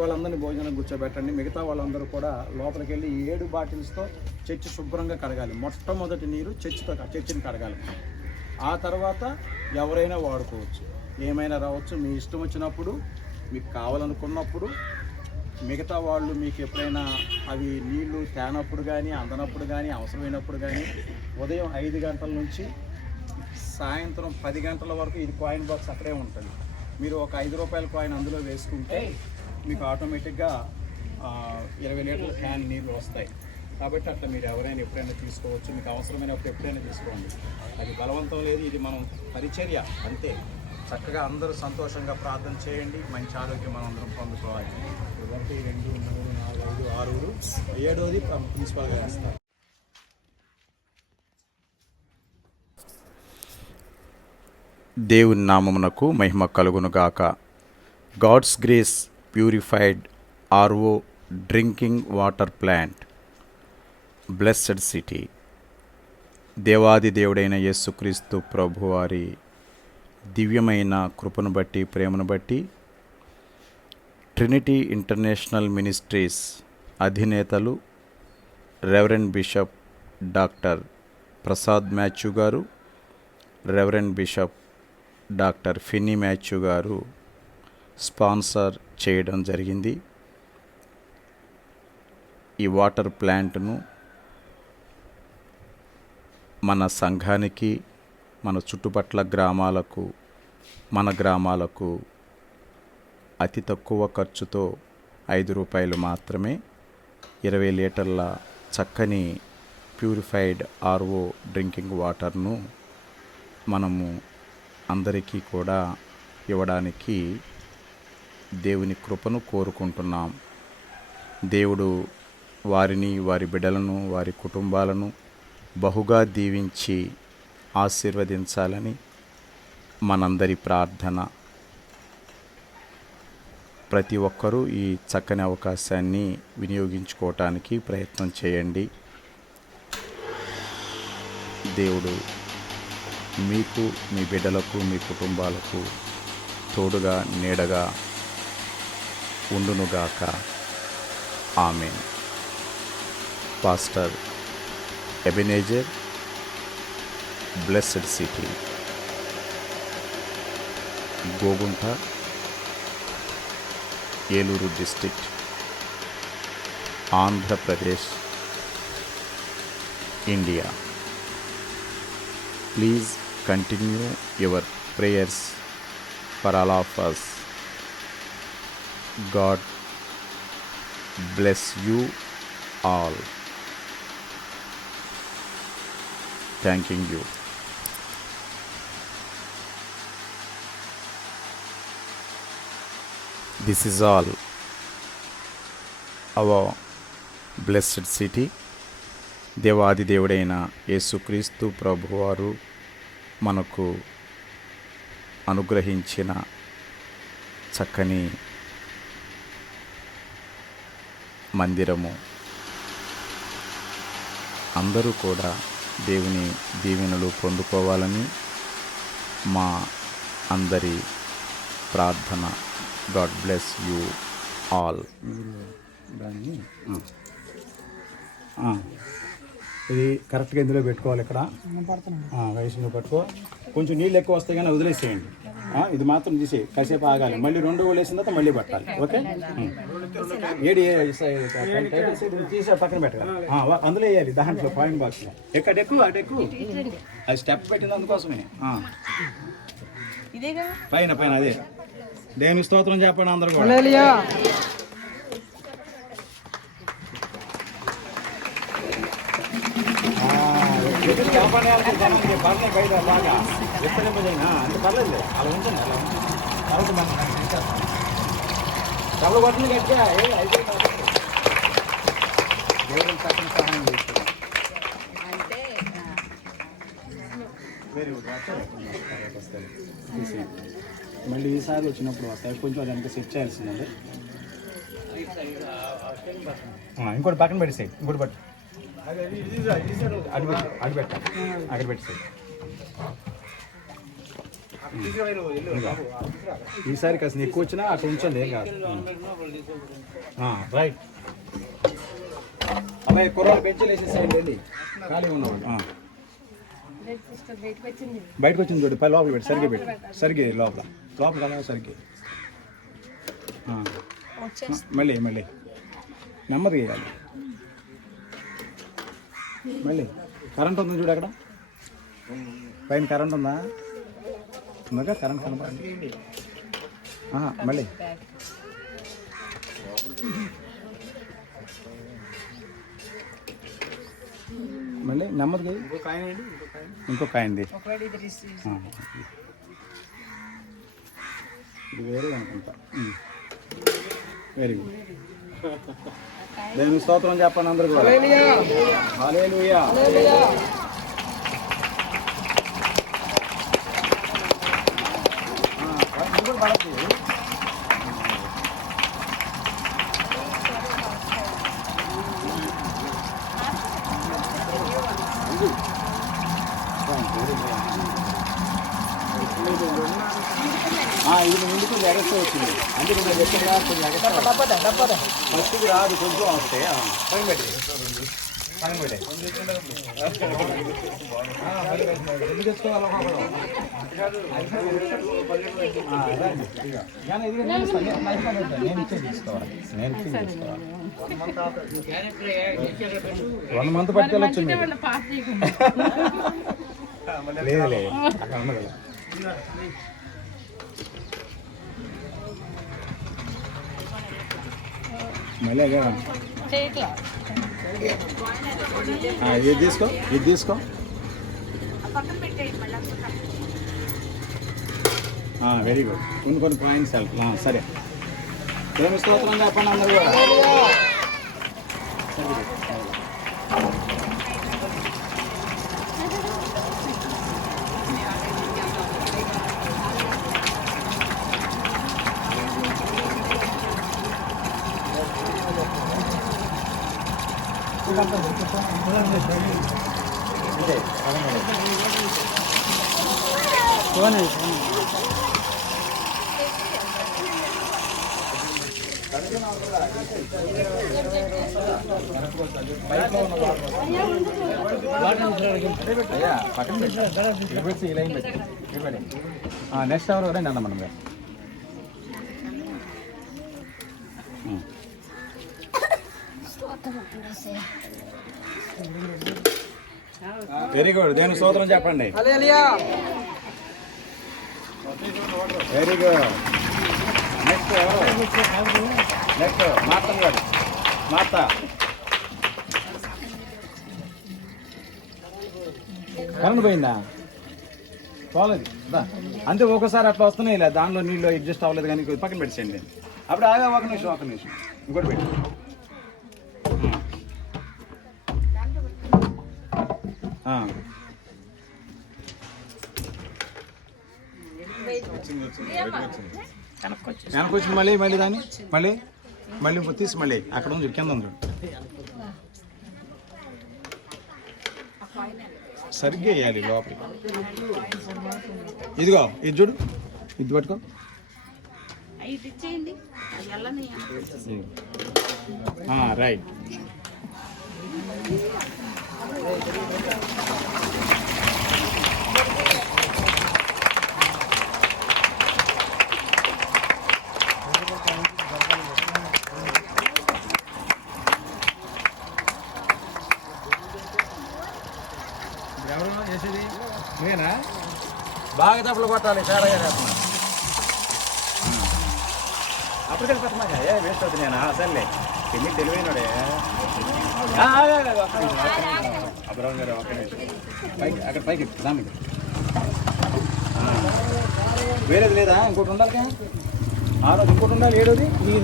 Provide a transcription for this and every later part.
వాళ్ళందరినీ భోజనం కూర్చోబెట్టండి. మిగతా వాళ్ళందరూ కూడా లోపలికి వెళ్ళి ఏడు బాటిల్స్తో చర్చి శుభ్రంగా కడగాలి. మొట్టమొదటి నీరు చర్చితో చర్చిని కడగాలి. ఆ తర్వాత ఎవరైనా వాడుకోవచ్చు. ఏమైనా రావచ్చు మీ ఇష్టం వచ్చినప్పుడు మీకు కావాలనుకున్నప్పుడు మిగతా వాళ్ళు మీకు ఎప్పుడైనా అవి నీళ్ళు తేనప్పుడు కానీ అందనప్పుడు కానీ అవసరమైనప్పుడు కానీ ఉదయం ఐదు గంటల నుంచి సాయంత్రం పది గంటల వరకు ఇది కాయిన్ బాక్స్ అక్కడే ఉంటుంది. మీరు ఒక ఐదు రూపాయల కాయిన్ అందులో వేసుకుంటే మీకు ఆటోమేటిక్గా ఇరవై లీటర్ల క్యాన్ నీళ్ళు వస్తాయి. కాబట్టి అట్లా మీరు ఎవరైనా ఎప్పుడైనా తీసుకోవచ్చు. మీకు అవసరమైనప్పుడు ఎప్పుడైనా తీసుకోండి. అది బలవంతం లేదు. ఇది మనం పరిచర్య అంతే. చక్కగా అందరూ సంతోషంగా ప్రార్థన చేయండి. మంచి ఆరోగ్యం మనం అందరం పొందుకోవాలి. ఒకటి రెండు మూడు నాలుగు ఐదు ఆరుగురు ఏడోది ప్రిన్సిపల్గా ఇస్తారు. దేవుని నామమునకు మహిమ కలుగునుగాక. God's grace purified RO drinking water plant. Blessed city. దేవాది దేవుడైన యేసుక్రీస్తు ప్రభువారి దివ్యమైన కృపను బట్టి ప్రేమను బట్టి ట్రినిటీ ఇంటర్నేషనల్ మినిస్ట్రీస్ అధినేతలు reverend bishop doctor Prasad Mathew గారు reverend bishop doctor Finny Mathew గారు స్పాన్సర్ చేయడం జరిగింది. ఈ వాటర్ ప్లాంట్ను మన సంఘానికి మన చుట్టుపట్ల గ్రామాలకు మన గ్రామాలకు అతి తక్కువ ఖర్చుతో ఐదు రూపాయలు మాత్రమే ఇరవై లీటర్ల చక్కని ప్యూరిఫైడ్ ఆర్ఓ డ్రింకింగ్ వాటర్ను మనము అందరికీ కూడా ఇవ్వడానికి దేవుని కృపను కోరుకుంటున్నాం. దేవుడు వారిని వారి బిడ్డలను వారి కుటుంబాలను బహుగా దీవించి ఆశీర్వదించాలని మనందరి ప్రార్థన. ప్రతి ఒక్కరూ ఈ చక్కని అవకాశాన్ని వినియోగించుకోవటానికి ప్రయత్నం చేయండి. దేవుడు మీకు మీ బిడ్డలకు మీ కుటుంబాలకు తోడుగా నీడగా ఉండునుగాక. ఆమె pastor Ebenezer blessed city. Gogunta Eluru district Andhra Pradesh India. Please continue your prayers for all of us God bless you all thanking you this is all our blessed city దేవాది దేవుడైన యేసుక్రీస్తు ప్రభువారు మనకు అనుగ్రహించిన చక్కని మందిరము. అందరూ కూడా దేవుని దీవెనలు పొందుకోవాలని మా అందరి ప్రార్థన. God bless you all. ఇది కరెక్ట్గా ఇందులో పెట్టుకోవాలి ఇక్కడ. వయసులో పట్టుకో. కొంచెం నీళ్ళు ఎక్కువ వస్తాయి కానీ వదిలేసేయండి. ఇది మాత్రం తీసే కాసేపు ఆగాలి. మళ్ళీ రెండు వేసిన తర్వాత మళ్ళీ పట్టాలి. ఓకే? ఏడి తీసే పక్కన వా- అందులో వేయాలి దాంట్లో పాయింట్ బాక్స్ ఎక్కడెక్కు అటెక్కు అది స్టెప్ కదా? పైన పైన అదే. దేవుని స్తోత్రం చెప్పండి అందరూ కూడా. పర్లేదు బయట బాగా అంత పర్లేదు. అలా ఉంచండి అలా ఉంచండి తర్వాత మనం తీసేస్తాం డబ్బులు తక్కువ సహాయం వెరీ గుడ్ మళ్ళీ ఈసారి వచ్చినప్పుడు వస్తాయి కొంచెం అది వెనక సెట్ చేయాల్సిందండి. ఇంకోటి పక్కన పెట్టేసాయి ఇంకోటి పట్టు. అటు పెట్టు అటు పెట్ట. అక్కడ పెట్టేసాయి ఈసారి కాస్త ఎక్కువ వచ్చినా అక్కడ ఉంచండి ఏం కాదు. రైట్. అబ్బాయి కుర్రాలు పెంచులు వేసేసేయండి వెళ్ళి. ఖాళీ ఉన్నాడు బయటకు వచ్చింది చూడు పై లోపల పెట్టి సరిగ్గా పెట్టి. సరిగ్గా లోపల. లోపల కదా సరిగ్గా మళ్ళీ మళ్ళీ. నెమ్మది వేయాలి మళ్ళీ. కరెంట్ ఉంది చూడు అక్కడ? పైన కరెంట్ ఉందా? ఉందా కరెంట్ కనపడండి మళ్ళీ. మళ్ళీ వేయి. ఇంకొక కాయండి ఆ. ఇది వేరే అనుకుంటా. వెరీ గుడ్ దేవుని స్తోత్రం చెప్పండి అందరూ కూడా. హల్లెలూయా ఆ, ఇది కూడా పడద్దు. ఆ, ఎగస్ట్రా వచ్చింది అందుకే నేను చెప్పిన కొంచెం ఎగస్ట్రా ఫస్ట్కి రాదు కొంచెం వస్తే పైన పెట్టి. పైన పెట్టి. నేను తీసుకోవాలి. నేను ఇచ్చేది తీసుకోవాలి. వన్ మంత్ పట్టుకెళ్ళొచ్చు మీరు లేదులే అక్కడ ఉన్నది మళ్ళీ అదే ఇది తీసుకో ఇది తీసుకో. వెరీ గుడ్ కొన్ని కొన్ని పాయింట్స్ హెల్ప్ సరే. ప్రేమ స్తోత్రం చెప్పండి అందరూ కూడా. ఇదే, అదే, అదే. అయ్యా పక్కన పెట్టు. ఇక్కడ పెట్టి ఈ లైన్ పెట్టి ఇక్కడ పెట్టి. ఆ, నెక్స్ట్ ఎవరు రండి అన్న మనం వెరీ గుడ్ దేని స్తోత్రం చెప్పండి? వెరీ గుడ్ నెక్స్ట్ నెక్స్ట్ మార్తం గారు. మార్త. కరెంట్ పోయిందా? పోలేదు. అంతే ఒకసారి అట్లా వస్తున్నాయి ఇలా దానిలో నీళ్ళు అడ్జస్ట్ అవ్వలేదు కానీ పక్కన పెట్టేయండి అప్పుడు ఆగా ఒక నిమిషం ఒక నిమిషం. ఇంకోటి పెట్టి ఆ. వెనకొచ్చి మళ్ళీ మళ్ళీ దాన్ని మళ్ళీ మళ్ళీ తీసి మళ్ళీ. అక్కడ ఉంది కింద ఉంది. సరిగ్గా వేయాలి లోపలికి ఇదిగో ఇది చూడు. ఇది పట్టుకో. రైట్ బాగా దెబ్బలు కొట్టాలి తేడా చేస్తున్నా అప్పుడు పెట్టమాక ఏ వేస్ట్ అవుతుంది నేను సర్లే. పెళ్ళి తెలివైనడే. అబ్రహం గారు ఒక్క పైకి అక్కడ పైకి ఎక్కు, దాని వేరేది లేదా? ఇంకోటి ఉండాలి ఆ రోజు ఇంకోటి ఉండాలి ఏడోది ఇది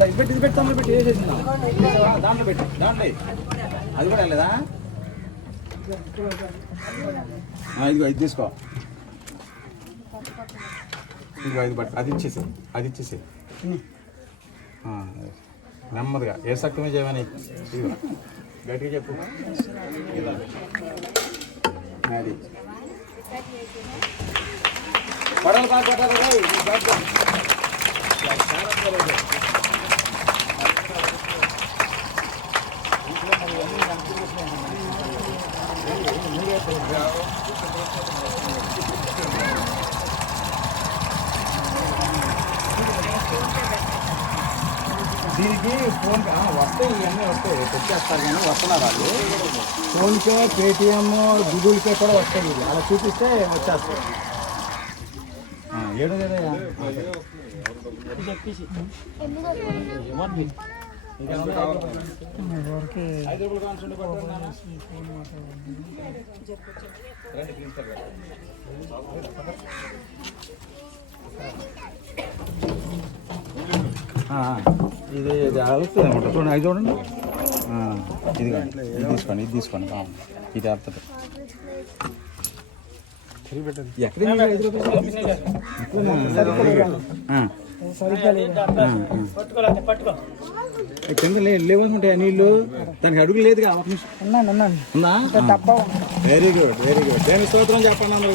ఇది పెట్టి ఇది పెట్టి తొమ్మిది పెట్టి వేసేసిందా దాంట్లో పెట్టి దాంట్లో అది కూడా వెళ్ళదా ఆ, ఇదిగో ఇది తీసుకో. ఇదిగో ఇది పట్టు అది ఇచ్చేసి అది ఇచ్చేసి నెమ్మదిగా. ఏ సక్తమే చేయమని ఇదిగో. గట్టిగా చెప్పు. అది. బాగా రేయ్. ఈ బాగా. చాలా బాగుంది. ఇంట్లో మరి అన్నీ అనుకుంటున్నాను. మీరే చూడండి. దీనికి ఫోన్ వస్తాయి ఇవన్నీ వస్తాయి. తెచ్చేస్తారు కానీ వస్తున్నారు వాళ్ళు. ఫోన్పే పేటిఎం గూగుల్ పే కూడా వస్తాయి అలా చూపిస్తే వచ్చేస్తాయి. ఏడు కదా ఇవ్వండి. ఇది అనమాట చూడండి అది చూడండి ఇది తీసుకోండి ఇది తీసుకోండి. బాగుంది ఇది అవుతుంది ఎక్కడ కింద నీళ్ళు? దానికి అడుగు. ఉందా? వెరీ గుడ్ వెరీ గుడ్ దేని స్తోత్రం చెప్పండి అందరూ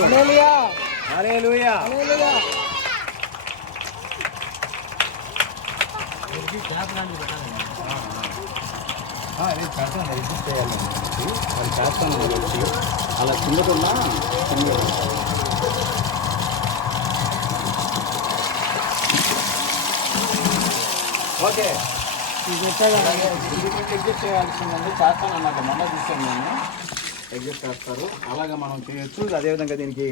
చేస్తాను వచ్చి అలా కిందకున్నా కింద ఓకే. అలాగే ఇది ఎగ్జిట్ చేయాల్సిందండి. చేస్తాను అన్నాక మొన్న చూసాను నేను. చేస్తారు. అలాగే మనం చేయొచ్చు. అదేవిధంగా దీనికి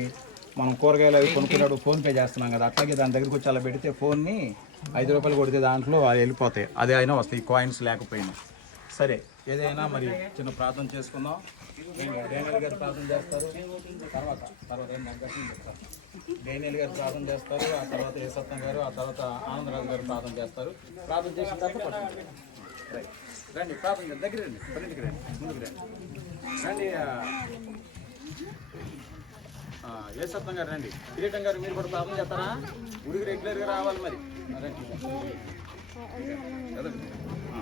మనం కూరగాయలు అవి కొనుక్కున్నప్పుడు ఫోన్పే చేస్తున్నాం కదా. అట్లాగే దాని దగ్గరికి వచ్చి అలా పెడితే ఫోన్ని ఐదు రూపాయలు కొడితే దాంట్లో అవి వెళ్ళిపోతాయి. అదే అయినా వస్తాయి. కాయిన్స్ లేకపోయినా. సరే ఏదైనా మరి చిన్న ప్రార్థన చేసుకుందాం. డేనియల్ గారు ప్రార్థన చేస్తారు. తర్వాత తర్వాత ఏం దగ్గర చెప్తారు డేనియల్ గారు ప్రార్థన చేస్తారు. ఆ తర్వాత ఏసత్తం గారు ఆ తర్వాత ఆనందరాజు గారు ప్రార్థన చేస్తారు. ప్రార్థన చేసిన తర్వాత రైట్. రండి ప్రార్థన చేయండి. దగ్గర రండి. పన్నెండుకి రండి. ముందుకు రండి. రండి ఏ సత్తం గారు రండి. కిరీటం గారు మీరు కూడా ప్రార్థన చేస్తారా? గుడికి రెగ్యులర్గా రావాలి మరి. రండి. ఎదండి. ఆ,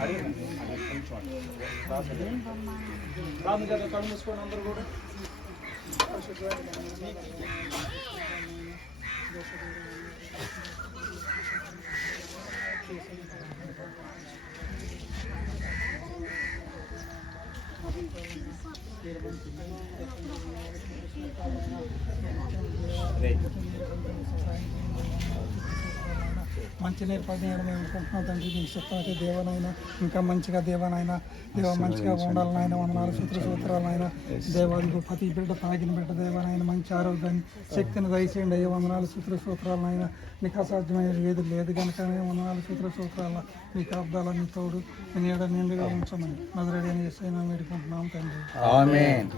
అడిగండి. అది కొంచెం అడిగి. ప్రార్థన చేయండి. ప్రార్థన చేద్దాం కళ్ళు మూసుకోండి అందరూ కూడా రైట్. మంచి నేర్పడిన మేము అనుకుంటున్నాం తండ్రి నీకు చెప్తానంటే దేవనైనా ఇంకా మంచిగా దేవనైనా దేవ మంచిగా ఉండాలనైనా వందనాలు సూత్ర సూత్రాలైనా దేవాదికు ప్రతి బిడ్డ తాగిన బిడ్డ దేవనైనా మంచి ఆరోగ్యాన్ని శక్తిని దయచేయండి అయ్యే వందనాలు సూత్ర సూత్రాలైనా నీకు అసాధ్యమైన ఏది లేదు కనుక వందనాలు సూత్ర సూత్రాల మీకు అర్థాలని తోడు నేను ఏడ నిండుగా ఉంచమని. నజరడి అని చేసైనా వేడుకుంటున్నాం తండ్రి. ఆమేన్.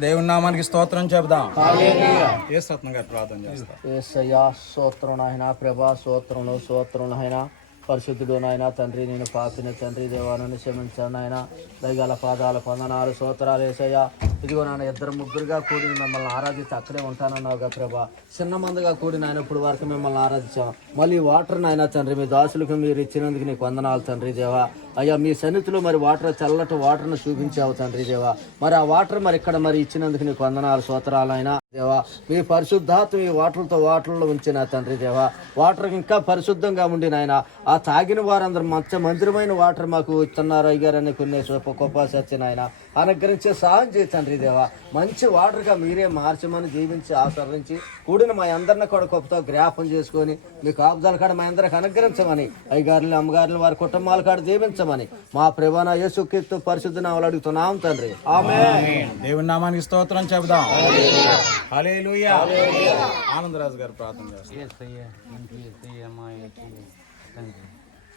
దేవుని నామానికి స్తోత్రం చెబుదాం. ఏ సత్నం గారు ప్రార్థన చేస్తారు ఏసయ్యా స్తోత్రం నాయన ప్రభా స్తోత్రములు స్తోత్రం నాయన పరిశుద్ధుడు నాయన తండ్రి నేను పాపిన తండ్రి దేవాలను క్షమించాను నాయన దయగల పాదాల పొందనాలు స్తోత్రాలు వేసయ్యా ఇదిగో నాన్న ఇద్దరు ముగ్గురుగా కూడి మిమ్మల్ని ఆరాధిస్తే అక్కడే ఉంటానన్నావుగా ప్రభా. చిన్న మందిగా కూడి నాయన ఇప్పుడు వరకు మిమ్మల్ని ఆరాధించాం. మళ్ళీ వాటర్ నాయన తండ్రి మీ దాసులకు మీరు ఇచ్చినందుకు నీకు వందనాలు తండ్రి దేవా. అయ్యా మీ సన్నిధిలో మరి వాటర్ చల్లటి వాటర్ను చూపించావు తండ్రి దేవా. మరి ఆ వాటర్ మరి ఇక్కడ మరి ఇచ్చినందుకు నీకు వందనాలు స్తోత్రాలు అయినా దేవా మీ పరిశుద్ధాత్మ ఈ వాటర్తో వాటర్లో ఉంచిన తండ్రి దేవా. వాటర్ ఇంకా పరిశుద్ధంగా ఉండి నాయన ఆ తాగిన వారందరూ మంచి మందిరమైన వాటర్ మాకు ఇస్తున్నారు అయ్యారని కొన్ని గొప్ప సత్యనాయన అనుగ్రహించే సహాయం చేయి తండ్రి దేవా. మంచి వాటర్గా మీరే మార్చమని జీవించి ఆచరించి కూడిన మా అందరిని కూడా గొప్పతో జ్ఞాపం చేసుకొని మీ కాపుదల కాడ మా అందరికి అనుగ్రహించమని అయ్యగారులు అమ్మగారులు వారి కుటుంబాల కాడ దీవించమని మా ప్రధాన యేసుక్రీస్తు పరిశుద్ధ నామలు అడుగుతున్నాం తండ్రి. ఆమె దేవుని నామానికి స్తోత్రం చెబుదాం. హల్లెలూయా. ఆనందరాజు గారు ప్రార్థన చేస్తారు.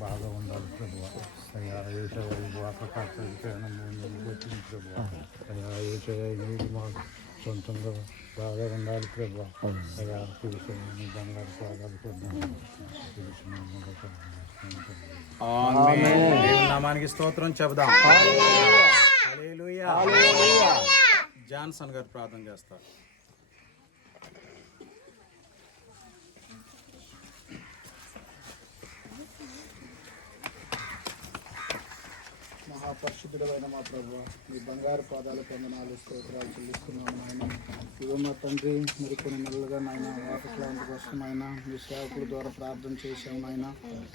బాగా ఉండాలి ప్రభు అయ్యా ఏసయ్య ఖర్చు నీళ్ళు మాకు సొంతంగా బాగా ఉండాలి ప్రభా అయ్యా నీ బంగారు. ఆమేన్. దేవుని నామానికి స్తోత్రం చెబుదాం. హల్లెలూయా. జాన్సన్ గారు ప్రార్థన చేస్తారు. ఆ మహాపరిశుద్ధుడైన మా ప్రభు మీ బంగారు పాదాల పొందనాలు స్తోత్రాలు చెల్లిస్తున్నాము నాయన. ఇదిగో మా తండ్రి మరి కొన్ని నెలలుగా నాయన వాటర్ ప్లాంట్ కోసం ఆయన మీ సేవకుల ద్వారా ప్రార్థన చేశాము నాయన.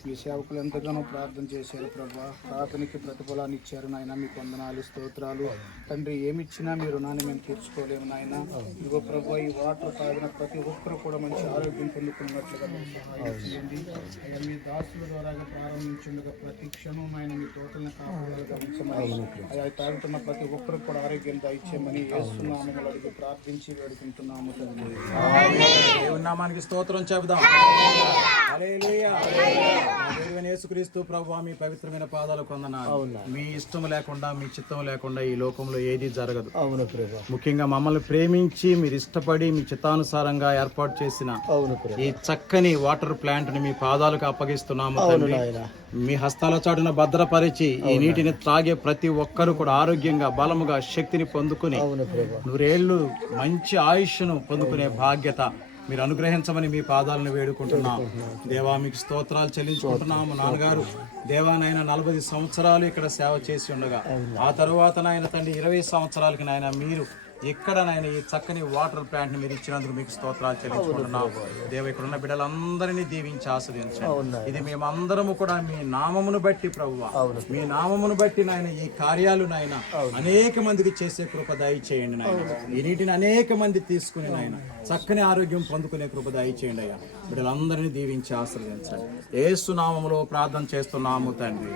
మీ సేవకులు ఎంతగానో ప్రార్థన చేశారు ప్రభు. ప్రార్థనకి ప్రతిఫలాన్ని ఇచ్చారు నాయన. మీకు వందనాలు స్తోత్రాలు. తండ్రి ఏమిచ్చినా మీ రుణాన్ని మేము తీర్చుకోలేము నాయన. ఇదిగో ప్రభు ఈ వాటర్ తాగిన ప్రతి ఒక్కరు కూడా మంచి ఆరోగ్యం పొందుకున్నట్లుగా మీరు సహాయం చేయండి. అయ్యా మీ దాసుల ద్వారా ప్రారంభించుండగా ప్రతి క్షణం ఆయన మీ తోటలను కాపాడాలి తాగుతున్న ప్రతి ఒక్కరు కూడా ఆరోగ్యం దయచేయమని ఏస్తున్నాము అడిగి ప్రార్థించి వేడుకుంటున్నాము తండ్రి. దేవుని నామానికి స్తోత్రం చెబుదాం. యేసుక్రీస్తు ప్రభు మీ పవిత్రమైన పాదాలు కొందనాలు మీ ఇష్టం లేకుండా మీ చిత్తం లేకుండా ఈ లోకంలో ఏది జరగదు. అవును ప్రభా. ముఖ్యంగా మమ్మల్ని ప్రేమించి మీరు ఇష్టపడి మీ చిత్తానుసారంగా ఏర్పాటు చేసిన ఈ చక్కని వాటర్ ప్లాంట్ని మీ పాదాలకు అప్పగిస్తున్నాము తండ్రి. మీ హస్తాల చాటున భద్రపరిచి ఈ నీటిని త్రాగే ప్రతి ఒక్కరు కూడా ఆరోగ్యంగా బలముగా శక్తిని పొందుకుని నూరేళ్ళు మంచి ఆయుష్ను పొందుకునే బాధ్యత మీరు అనుగ్రహించమని మీ పాదాలను వేడుకుంటున్నాం. దేవా మీకు స్తోత్రాలు చెల్లించుకుంటున్నాము నాన్నగారు. దేవా నాయన నలభై సంవత్సరాలు ఇక్కడ సేవ చేసి ఉండగా ఆ తరువాత నాయన తండ్రి ఇరవై సంవత్సరాలకి నాయన మీరు ఇక్కడ నాయన ఈ చక్కని వాటర్ ప్లాంట్ని మీరు ఇచ్చినందుకు మీకు స్తోత్రాలు చెల్లించుకుంటున్నాం. దేవ ఇక్కడ ఉన్న బిడ్డలందరినీ దీవించి ఆస్వాదించండి ఇది మేమందరము కూడా మీ నామమును బట్టి ప్రభువా మీ నామమును బట్టి నాయన ఈ కార్యాలు నాయన అనేక మందికి చేసే కృప దయచేయండి నాయన. ఈ నీటిని అనేక మంది తీసుకుని నాయన చక్కని ఆరోగ్యం పొందుకునే కృప దయచేయండి అయ్యా. బిడ్డలందరినీ దీవించి ఆశ్రదించండి ఏసు నామములో ప్రార్థన చేస్తున్నాము తండ్రి.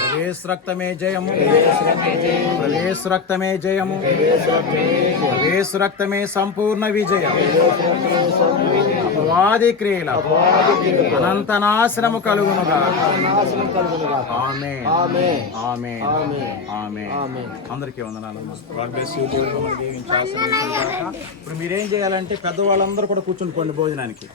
ప్రవేశ రక్తమే జయము. ప్రవేశ రక్తమే జయము. ప్రవేశ రక్తమే సంపూర్ణ విజయం. అపవాది క్రియల అనంత నాశనము కలుగునుగా. ఆమె ఆమె ఆమె అందరికీ వందనాలు. ఇప్పుడు మీరేం చేయాలంటే పెద్దవాళ్ళందరూ కూడా కూర్చుని పోండి భోజనానికి.